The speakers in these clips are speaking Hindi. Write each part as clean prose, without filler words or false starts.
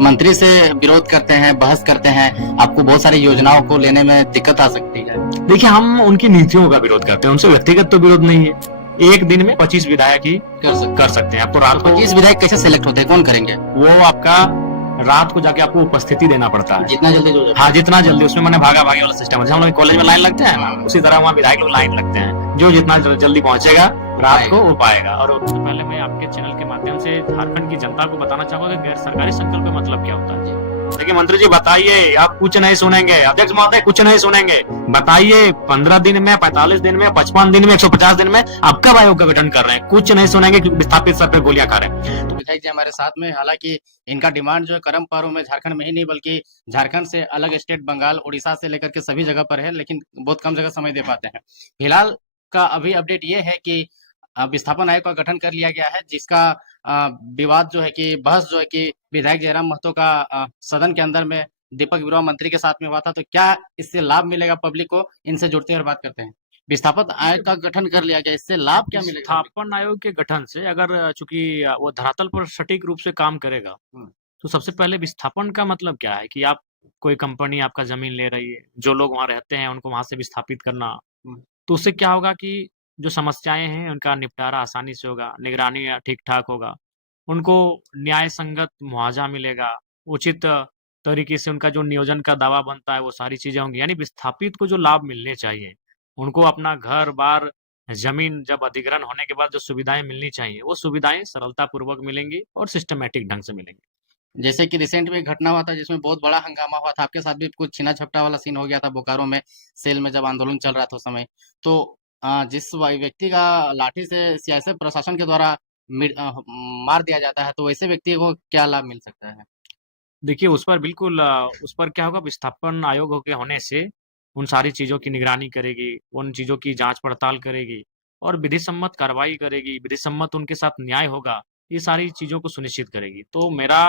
मंत्री से विरोध करते हैं, बहस करते हैं, आपको बहुत सारी योजनाओं को लेने में दिक्कत आ सकती है। देखिए, हम उनकी नीतियों का विरोध करते हैं, उनसे व्यक्तिगत तो विरोध नहीं है। एक दिन में 25 विधायक ही कर सकते हैं। आपको रात को 25 विधायक कैसे सिलेक्ट होते हैं, कौन करेंगे? वो आपका रात को जाके आपको उपस्थिति देना पड़ता है। जितना जल्दी जो हाँ, जितना जल्दी। उसमें मैंने भागा भागी वाला सिस्टम है। जैसे हम लोग कॉलेज में लाइन लगते हैं ना, उसी तरह वहाँ विधायक लोग लाइन लगते हैं। जो जितना जल्दी पहुंचेगा रात को वो पाएगा। और सबसे पहले मैं आपके चैनल के माध्यम से झारखंड की जनता को बताना चाहूंगा कि गैर सरकारी संकल्प का मतलब क्या होता है। देखिए मंत्री जी, बताइए, आप कुछ नहीं सुनेंगे। अध्यक्ष महोदय कुछ नहीं सुनेंगे। बताइए, 15 दिन में, 45 दिन में, 55 दिन में, 150 दिन में आप कब आयोग का गठन कर रहे हैं? कुछ नहीं सुनेंगे क्योंकि विस्थापित सर पे गोलियां खा रहे हैं। तो विधायक जी हमारे साथ में, हालांकि इनका डिमांड जो है कर्म पर्व में झारखंड में ही नहीं बल्कि झारखंड से अलग स्टेट, बंगाल, उड़ीसा से लेकर के सभी जगह पर है, लेकिन बहुत कम जगह समय दे पाते हैं। फिलहाल का अभी अपडेट ये है कि विस्थापन आयोग का गठन कर लिया गया है, जिसका विवाद जो है कि बहस जो है कि विधायक जयराम महतो का सदन के अंदर में दीपक बिरुवा मंत्री के साथ में हुआ था। तो क्या इससे लाभ मिलेगा पब्लिक को, इनसे जुड़ते हुए बात करते हैं। विस्थापन आयोग का गठन कर लिया गया, इससे लाभ क्या मिलेगा? विस्थापन आयोग के गठन से अगर चूंकि वो धरातल पर सटीक रूप से काम करेगा, तो सबसे पहले विस्थापन का मतलब क्या है कि आप कोई कंपनी आपका जमीन ले रही है, जो लोग वहां रहते हैं उनको वहां से विस्थापित करना। तो उससे क्या होगा कि जो समस्याएं हैं उनका निपटारा आसानी से होगा, निगरानी ठीक ठाक होगा, उनको न्याय संगत मुआवजा मिलेगा, उचित तरीके से उनका जो नियोजन का दावा बनता है वो सारी चीजें होंगी। यानी विस्थापित को जो लाभ मिलने चाहिए, उनको अपना घर बार, जमीन जब अधिग्रहण होने के बाद जो सुविधाएं मिलनी चाहिए, वो सुविधाएं सरलता पूर्वक मिलेंगी और सिस्टमेटिक ढंग से मिलेंगी। जैसे कि रिसेंट में एक घटना हुआ था जिसमें बहुत बड़ा हंगामा हुआ था, आपके साथ भी कुछ छीना झपटा वाला सीन हो गया था बोकारो में, सेल में जब आंदोलन चल रहा था उस समय। तो जिस व्यक्ति का लाठी से सियासी प्रशासन के द्वारा मार दिया जाता है, तो वैसे व्यक्ति को क्या लाभ मिल सकता है? देखिए, उस पर बिल्कुल उस पर क्या होगा, विस्थापन आयोग के होने से उन सारी चीज़ों की निगरानी करेगी, उन चीज़ों की जाँच-पड़ताल करेगी और विधि सम्मत कार्रवाई करेगी, विधि सम्मत उनके साथ न्याय होगा, ये सारी चीज़ों को सुनिश्चित करेगी। तो मेरा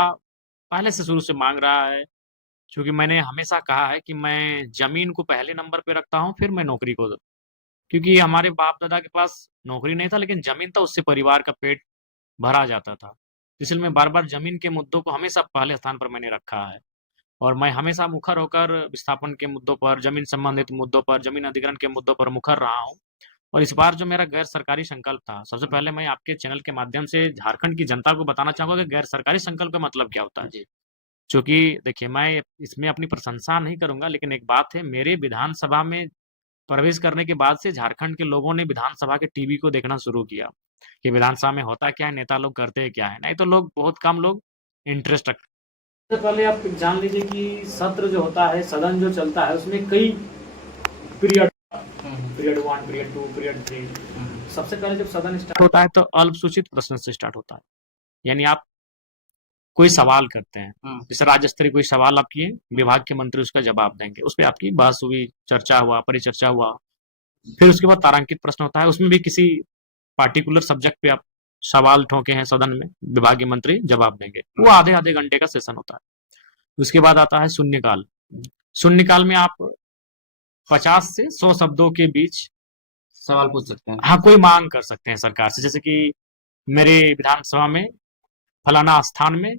पहले से शुरू से मांग रहा है, चूँकि मैंने हमेशा कहा है कि मैं ज़मीन को पहले नंबर पे रखता हूँ, फिर मैं नौकरी को, क्योंकि हमारे बाप-दादा के पास नौकरी नहीं था, लेकिन ज़मीन था, उससे परिवार का पेट भरा जाता था। इसलिए मैं बार-बार ज़मीन के मुद्दों को हमेशा पहले स्थान पर मैंने रखा है और मैं हमेशा मुखर होकर विस्थापन के मुद्दों पर, ज़मीन संबंधित मुद्दों पर, ज़मीन अधिग्रहण के मुद्दों पर मुखर रहा हूँ। और इस बार जो मेरा गैर सरकारी संकल्प था, सबसे पहले मैं आपके चैनल के माध्यम से झारखंड की जनता को बताना चाहूँगा कि गैर सरकारी संकल्प का मतलब क्या होता है। जी। चूँकि देखिए, मैं इसमें अपनी प्रशंसा नहीं करूँगा, लेकिन एक बात है, मेरे विधानसभा में प्रवेश करने के बाद से झारखंड के लोगों ने विधानसभा के टीवी को देखना शुरू किया कि विधानसभा में होता क्या है, नेता लोग करते क्या है। नहीं तो लोग, बहुत कम लोग इंटरेस्ट रखते। सबसे पहले आप जान लीजिए कि सत्र जो होता है, सदन जो चलता है, उसमें कई पीरियड, पीरियड 1, पीरियड 2, पीरियड 3। सबसे पहले जब सदन स्टार्ट होता है तो अल्पसूचित प्रश्न से स्टार्ट होता है। यानी आप कोई सवाल करते हैं, जैसे राज्य स्तरीय कोई सवाल आप किए, विभाग के मंत्री उसका जवाब देंगे, उस पे आपकी बहस हुई, चर्चा हुआ, परिचर्चा हुआ। फिर उसके बाद तारांकित प्रश्न होता है, उसमें भी किसी पार्टिकुलर सब्जेक्ट पे आप सवाल ठोके हैं सदन में, विभागीय मंत्री जवाब देंगे। वो आधे-आधे घंटे का सेशन होता है। उसके बाद आता है शून्यकाल। शून्यकाल में आप 50 से 100 शब्दों के बीच सवाल पूछ सकते हैं। हाँ, कोई मांग कर सकते हैं सरकार से, जैसे कि मेरे विधानसभा में फलाना स्थान में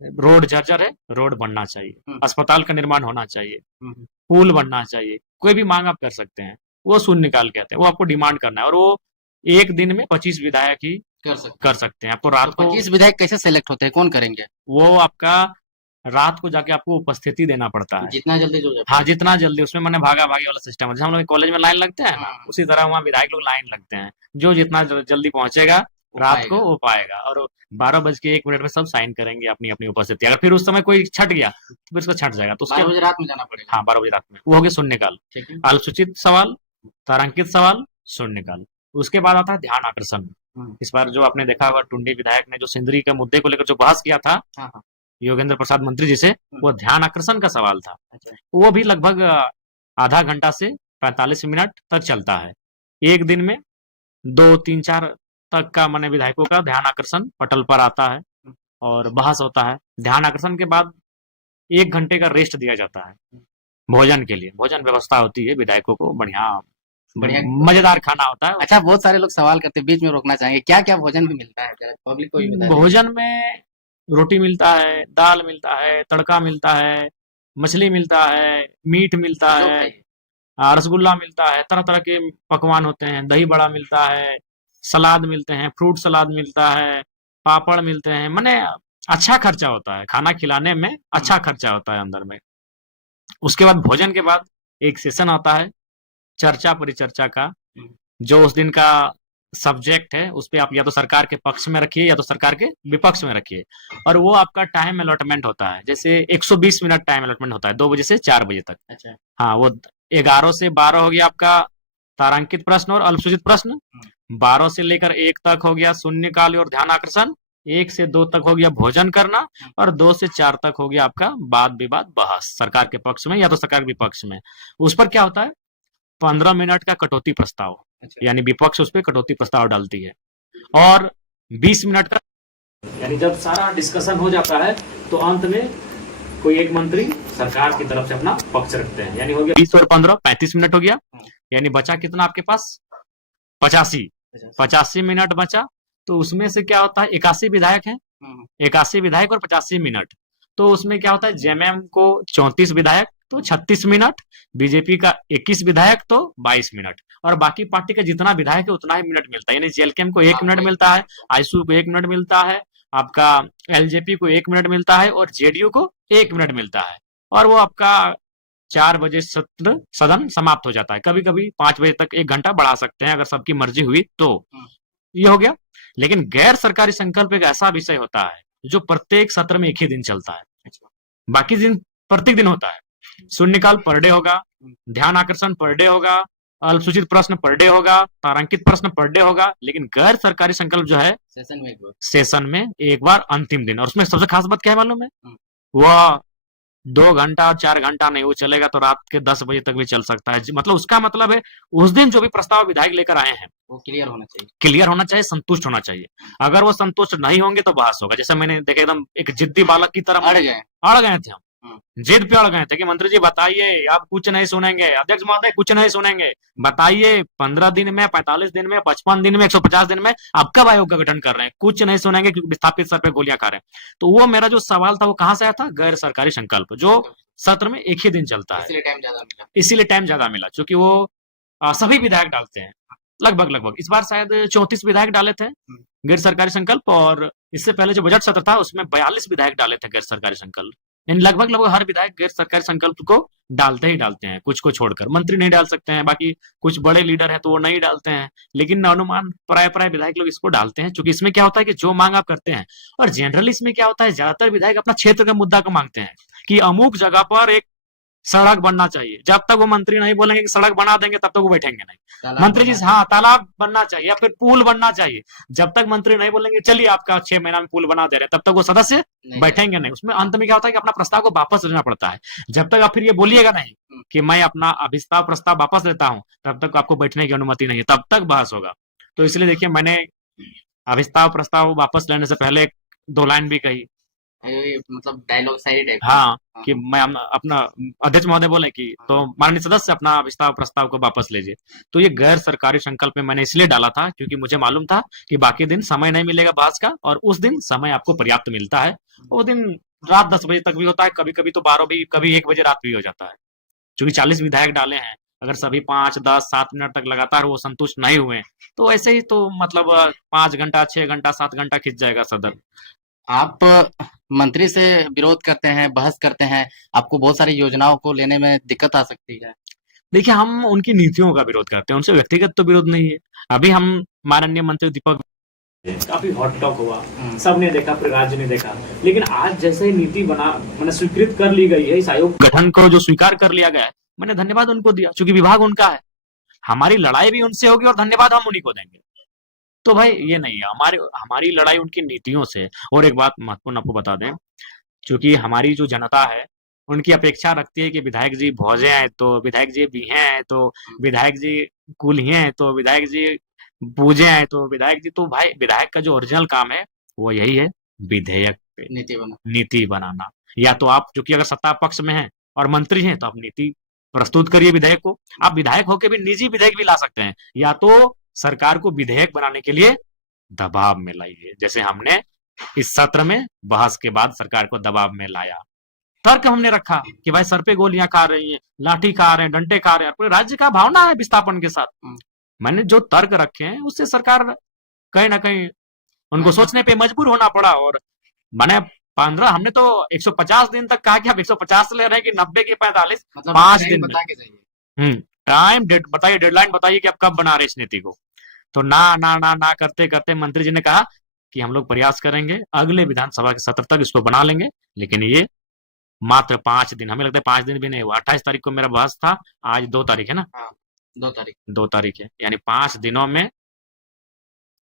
रोड जर्जर है, रोड बनना चाहिए, अस्पताल का निर्माण होना चाहिए, पुल बनना चाहिए, कोई भी मांग आप कर सकते हैं। वो शून्यकाल कहते हैं। वो आपको डिमांड करना है और वो एक दिन में 25 विधायक ही कर सकते हैं। आपको रात को 25 विधायक कैसे सिलेक्ट होते हैं, कौन करेंगे? वो आपका रात को जाके आपको उपस्थिति देना पड़ता है। जितना जल्दी जो हाँ, जितना जल्दी। उसमें मैंने भागा भागी वाला सिस्टम है। जैसे हम लोग कॉलेज में लाइन लगते हैं ना, उसी तरह वहाँ विधायक लोग लाइन लगते हैं। जो जितना जल्दी पहुंचेगा रात को वो पाएगा। और 12:01 में सब साइन करेंगे अपनी अपनी उपस्थिति। अगर फिर उस समय कोई छट गया तो फिर उसका छट जाएगा। तो उसके 12 बजे रात में जाना पड़ेगा। हाँ, 12 बजे रात में। वो हो गया शून्यकाल। अल्पसूचित सवाल, तारांकित सवाल, शून्यकाल। उसके बाद आता है ध्यान आकर्षण। इस बार जो आपने देखा होगा, टुंडी विधायक ने जो सिंदरी के मुद्दे को लेकर जो बहस किया था योगेंद्र प्रसाद मंत्री जी से, वो ध्यान आकर्षण का सवाल था। वो भी लगभग आधा घंटा से 45 मिनट तक चलता है। एक दिन में 2, 3, 4 तक का माने विधायकों का ध्यान आकर्षण पटल पर आता है और बहस होता है। ध्यान आकर्षण के बाद 1 घंटे का रेस्ट दिया जाता है भोजन के लिए। भोजन व्यवस्था होती है विधायकों को, बढ़िया मजेदार खाना होता है। अच्छा, बहुत सारे लोग सवाल करते हैं, बीच में रोकना चाहेंगे, क्या क्या भोजन भी मिलता है, पब्लिक को भी बताइए। भोजन में रोटी मिलता है, दाल मिलता है, तड़का मिलता है, मछली मिलता है, मीट मिलता जो है, खाइए। रसगुल्ला मिलता है, तरह-तरह के पकवान होते हैं, दही बड़ा मिलता है, सलाद मिलते हैं, फ्रूट सलाद मिलता है, पापड़ मिलते हैं, माने अच्छा खर्चा होता है, खाना खिलाने में हुँ, अच्छा खर्चा होता है अंदर में। उसके बाद भोजन के बाद एक सेशन आता है चर्चा परिचर्चा का, हुँ, जो उस दिन का सब्जेक्ट है, उस पे आप या तो सरकार के पक्ष में रखिए या तो सरकार के विपक्ष में रखिए। और वो आपका टाइम अलॉटमेंट होता है, जैसे 120 मिनट टाइम अलॉटमेंट होता है, 2 बजे से 4 बजे तक। अच्छा। हाँ, वो 11 से 12 हो गया आपका तारांकित प्रश्न और अल्पसूचित प्रश्न, हुँ, 12 से लेकर 1 तक हो गया शून्यकाल और ध्यान आकर्षण, 1 से 2 तक हो गया भोजन करना, हुँ, और 2 से 4 तक हो गया आपका वाद विवाद बहस सरकार के पक्ष में या तो सरकार के विपक्ष में। उस पर क्या होता है, 15 मिनट का कटौती प्रस्ताव, अच्छा। यानी विपक्ष उस पर कटौती प्रस्ताव डालती है। और 20 मिनट का, यानी जब सारा डिस्कशन हो जाता है तो अंत में कोई एक मंत्री सरकार की तरफ से अपना पक्ष रखते हैं, यानी हो गया 20 और 15 35 मिनट हो गया। हुँ, यानी बचा कितना आपके पास, 85। 50 85 मिनट बचा। तो उसमें से क्या होता है, 81 विधायक हैं, हुँ, हुँ, 81 विधायक और 85 मिनट। तो उसमें क्या होता है, जेएमएम को 34 विधायक तो 36 मिनट, बीजेपी का 21 विधायक तो 22 मिनट, और बाकी पार्टी का जितना विधायक है उतना ही मिनट मिलता है। यानी जेएलकेएम को 1 मिनट आपको 1 मिलता है, मिनट आईसू को 1 मिनट मिलता है, आपका एलजेपी को 1 मिनट मिलता है, और जेडीयू को 1 मिनट मिलता है। और वो आपका 4 बजे सत्र सदन समाप्त हो जाता है। कभी कभी 5 बजे तक 1 घंटा बढ़ा सकते हैं अगर सबकी मर्जी हुई तो। हुँ, ये हो गया। लेकिन गैर सरकारी संकल्प एक ऐसा विषय होता है जो प्रत्येक सत्र में एक ही दिन चलता है, अच्छा। बाकी दिन प्रत्येक दिन होता है। शून्यकाल पर डे होगा, हुँ, ध्यान आकर्षण पर डे होगा, अल्पसूचित प्रश्न पर डे होगा, तारांकित प्रश्न पर डे होगा। लेकिन गैर सरकारी संकल्प जो है, सेशन में 1 बार। सेशन में एक बार अंतिम दिन। और उसमें सबसे खास बात क्या है मालूम है, हुँ, वह 2 घंटा 4 घंटा नहीं, वो चलेगा तो रात के 10 बजे तक भी चल सकता है। मतलब उसका मतलब है उस दिन जो भी प्रस्ताव विधायक लेकर आए हैं वो क्लियर होना चाहिए। क्लियर होना चाहिए, संतुष्ट होना चाहिए। अगर वो संतुष्ट नहीं होंगे तो बहस होगा। जैसे मैंने देखा एकदम एक जिद्दी बालक की तरह अड़ गए। अड़ गए थे हम, हुँ, जिद पे अड़ गए थे कि मंत्री जी बताइए, आप कुछ नहीं सुनेंगे, अध्यक्ष महोदय कुछ नहीं सुनेंगे, बताइए 15 दिन में, 45 दिन में, 55 दिन में, 150 दिन में आप कब आयोग का गठन कर रहे हैं, कुछ नहीं सुनेंगे क्योंकि विस्थापित सर पे गोलियां खा रहे हैं। तो वो मेरा जो सवाल था वो कहां से आया था, गैर सरकारी संकल्प, जो संकल्प सत्र में एक ही दिन चलता है। इसीलिए टाइम ज़्यादा मिला। इसीलिए टाइम ज्यादा मिला, क्योंकि वो सभी विधायक डालते हैं, लगभग लगभग। इस बार शायद 34 विधायक डाले थे हुँ, गैर सरकारी संकल्प, और इससे पहले जो बजट सत्र था उसमें 42 विधायक डाले थे गैर सरकारी संकल्प। यानी लगभग लगभग हर विधायक गैर सरकारी संकल्प को डालते ही डालते हैं, कुछ को छोड़कर। मंत्री नहीं डाल सकते हैं, बाकी कुछ बड़े लीडर हैं तो वो नहीं डालते हैं, लेकिन अनुमान प्राय प्राय विधायक लोग इसको डालते हैं, क्योंकि इसमें क्या होता है कि जो मांग आप करते हैं, और जनरली इसमें क्या होता है, ज्यादातर विधायक अपना क्षेत्र का मुद्दा को मांगते हैं कि अमुक जगह पर एक सड़क बनना चाहिए। जब तक वो मंत्री नहीं बोलेंगे कि सड़क बना देंगे तब तक वो बैठेंगे नहीं। तालाब मंत्री जी बनना हाँ, चाहिए। तालाब बनना चाहिए या फिर पुल बनना चाहिए, जब तक मंत्री नहीं बोलेंगे चलिए आपका 6 महीना में पुल बना दे रहे हैं, तब तक वो सदस्य नहीं चलेगा। बैठेंगे नहीं। उसमें अंत में क्या होता है कि अपना प्रस्ताव को वापस लेना पड़ता है। जब तक आप फिर ये बोलिएगा नहीं हुँ, कि मैं अपना अभिस्ताव प्रस्ताव वापस लेता हूं, तब तक आपको बैठने की अनुमति नहीं है, तब तक बहस होगा। तो इसलिए देखिए, मैंने अभिस्ताव प्रस्ताव वापस लेने से पहले 2 लाइन भी कही। ये मतलब डायलॉग शायरी टाइप का। हाँ, हाँ, कि मैं अपना अध्यक्ष महोदय बोले कि हाँ, तो माननीय सदस्य अपना विस्तार प्रस्ताव को वापस लीजिए। तो ये गैर सरकारी संकल्प में मैंने इसलिए डाला था क्योंकि मुझे मालूम था कि बाकी दिन समय नहीं मिलेगा बहस का, और उस दिन समय आपको पर्याप्त मिलता है। वो दिन रात 10 बजे तक भी होता है, कभी-कभी तो 12 भी, कभी 1 बजे रात भी हो जाता है। चूंकि 40 विधायक डाले हैं, अगर सभी 5, 10, 7 मिनट तक लगातार वो संतुष्ट नहीं हुए, तो ऐसे ही तो मतलब 5 घंटा, 6 घंटा, 7 घंटा खिंच जाएगा सदन। आप मंत्री से विरोध करते हैं, बहस करते हैं, आपको बहुत सारी योजनाओं को लेने में दिक्कत आ सकती है। देखिए, हम उनकी नीतियों का विरोध करते हैं, उनसे व्यक्तिगत तो विरोध नहीं है। अभी हम माननीय मंत्री दीपक, काफी हॉट टॉक हुआ, हुँ, सबने देखा, पूरे राज्य ने देखा। लेकिन आज जैसे ही नीति बना, मैंने स्वीकृत कर ली गई है, इस आयोग गठन को जो स्वीकार कर लिया गया है, मैंने धन्यवाद उनको दिया, क्योंकि विभाग उनका है। हमारी लड़ाई भी उनसे होगी और धन्यवाद हम उन्हीं को देंगे। तो भाई ये नहीं है, हमारी हमारी लड़ाई उनकी नीतियों से। और एक बात महत्वपूर्ण आपको बता दें, क्योंकि हमारी जो जनता है, उनकी अपेक्षा रखती है कि विधायक जी भौजे हैं तो विधायक जी बीहे हैं तो हुँ, विधायक जी कुल्हिए हैं तो विधायक जी पूजे हैं तो विधायक जी। तो भाई विधायक का जो ओरिजिनल काम है वो यही है, विधेयक पे नीति बना। नीति बनाना। या तो आप, जो कि अगर सत्ता पक्ष में हैं और मंत्री हैं, तो आप नीति प्रस्तुत करिए विधेयक को। आप विधायक होकर भी निजी विधेयक भी ला सकते हैं, या तो सरकार को विधेयक बनाने के लिए दबाव में लाइए, जैसे हमने इस सत्र में बहस के बाद सरकार को दबाव में लाया। तर्क हमने रखा कि भाई सर पे गोलियां खा रही हैं, लाठी खा रहे हैं, डंडे खा रहे हैं, पूरे राज्य का भावना है विस्थापन के साथ। मैंने जो तर्क रखे हैं उससे सरकार कहीं ना कहीं उनको सोचने पे मजबूर होना पड़ा। और मैंने 15 हमने तो 150 दिन तक कहा कि आप 150 ले रहे हैं कि 90 के 45, मतलब 5 टाइम दिन में बता के जाइए। टाइम डेट बताइए, डेडलाइन बताइए कि आप कब बना रहे इस नीति को। तो ना ना ना ना करते करते मंत्री जी ने कहा कि हम लोग प्रयास करेंगे, अगले विधानसभा के सत्र तक इसको बना लेंगे। लेकिन ये मात्र 5 दिन, हमें लगता है 5 दिन भी नहीं हुआ। 28 तारीख को मेरा बहस था, आज 2 तारीख है ना, हाँ, 2 तारीख। 2 तारीख है, यानी 5 दिनों में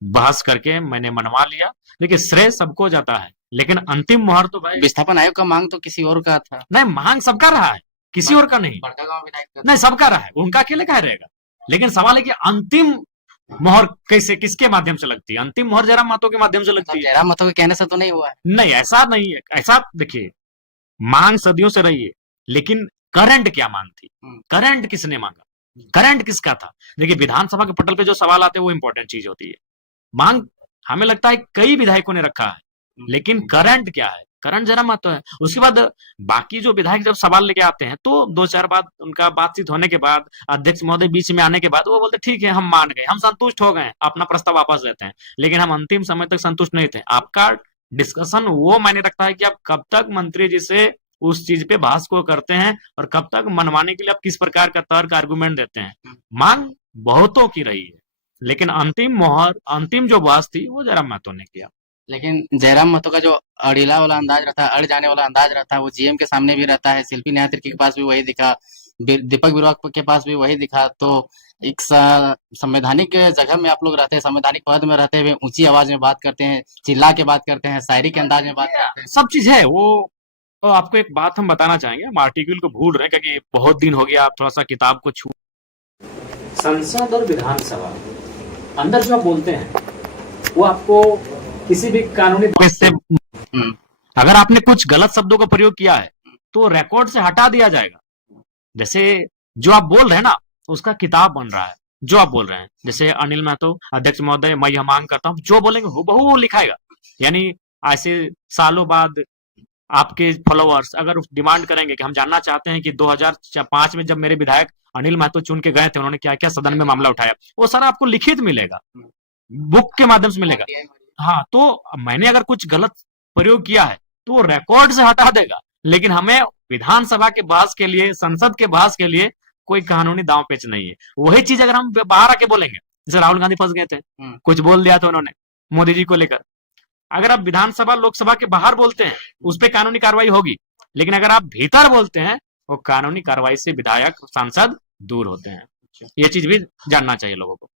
बहस करके मैंने मनवा लिया। देखिए श्रेय सबको जाता है, लेकिन अंतिम मुहर तो भाई विस्थापन आयोग का मांग तो किसी और का था। नहीं, मांग सबका रहा है, किसी और का नहीं। बड़कागांव विधायक का नहीं, सबका रहा है, उनका अकेले का रहेगा। लेकिन सवाल है कि अंतिम मोहर कैसे, किसके माध्यम से लगती है? अंतिम मोहर जयराम महतो के माध्यम से लगती है। जयराम महतो के कहने से तो नहीं हुआ है। नहीं, ऐसा नहीं है। ऐसा देखिए, मांग सदियों से रही है, लेकिन करंट क्या मांग थी? करंट किसने मांगा? करंट किसका था? देखिए विधानसभा के पटल पे जो सवाल आते हैं वो इंपॉर्टेंट चीज होती है। मांग हमें लगता है कई विधायकों ने रखा है, लेकिन करंट क्या है? करंट जयराम महतो है। उसके बाद बाकी जो विधायक जब सवाल लेके आते हैं तो 2-4 बात उनका बातचीत होने के बाद, अध्यक्ष महोदय बीच में आने के बाद वो बोलते ठीक है, हम मान गए, हम संतुष्ट हो गए, अपना प्रस्ताव वापस लेते हैं। लेकिन हम अंतिम समय तक संतुष्ट नहीं थे। आपका डिस्कशन वो मायने रखता है कि आप कब तक मंत्री जी से उस चीज पे बहस को करते हैं और कब तक मनवाने के लिए आप किस प्रकार का तर्क आर्गुमेंट देते हैं। मांग बहुतों की रही है, लेकिन अंतिम मोहर, अंतिम जो बहस थी वो जयराम महतो ने किया। लेकिन जयराम महतो का जो अड़िला वाला अंदाज रहता है, अड़ जाने वाला अंदाज रहता है, वो जीएम के सामने भी रहता है, शिल्पी न्याय तिर्की के पास भी वही दिखा, दीपक बिरुआ के पास भी वही दिखा। तो एक संवैधानिक जगह में आप लोग रहते हैं, संवैधानिक पद में रहते हुए ऊंची आवाज में बात करते हैं, चिल्ला के बात करते हैं, शायरी के अंदाज में बात करते हैं। सब चीज है वो। तो आपको एक बात हम बताना चाहेंगे, हम आर्टिकल को भूल रहे हैं क्योंकि बहुत दिन हो गया, आप थोड़ा सा किताब को छू। संसद और विधानसभा अंदर जो आप बोलते हैं वो आपको किसी भी कानूनी से, अगर आपने कुछ गलत शब्दों का प्रयोग किया है तो रिकॉर्ड से हटा दिया जाएगा। जैसे जो आप बोल रहे हैं ना, उसका किताब बन रहा है। जो आप बोल रहे हैं, जैसे अनिल महतो अध्यक्ष महोदय, मैं यह मांग करता हूं, जो बोलेंगे हूबहू लिखाएगा। यानी ऐसे सालों बाद आपके फॉलोअर्स अगर डिमांड करेंगे कि हम जानना चाहते हैं कि 2005 में जब मेरे विधायक अनिल महतो चुन के गए थे, उन्होंने क्या क्या सदन में मामला उठाया, वो सारा आपको लिखित मिलेगा, बुक के माध्यम से मिलेगा। हाँ, तो मैंने अगर कुछ गलत प्रयोग किया है तो वो रिकॉर्ड से हटा देगा। लेकिन हमें विधानसभा के बहस के लिए, संसद के बहस के लिए कोई कानूनी दांव पेच नहीं है। वही चीज अगर हम बाहर आके बोलेंगे, जैसे राहुल गांधी फंस गए थे, कुछ बोल दिया था उन्होंने मोदी जी को लेकर, अगर आप विधानसभा लोकसभा के बाहर बोलते हैं उस पर कानूनी कार्रवाई होगी। लेकिन अगर आप भीतर बोलते हैं, वो कानूनी कार्रवाई से विधायक सांसद दूर होते हैं। ये चीज भी जानना चाहिए लोगों को।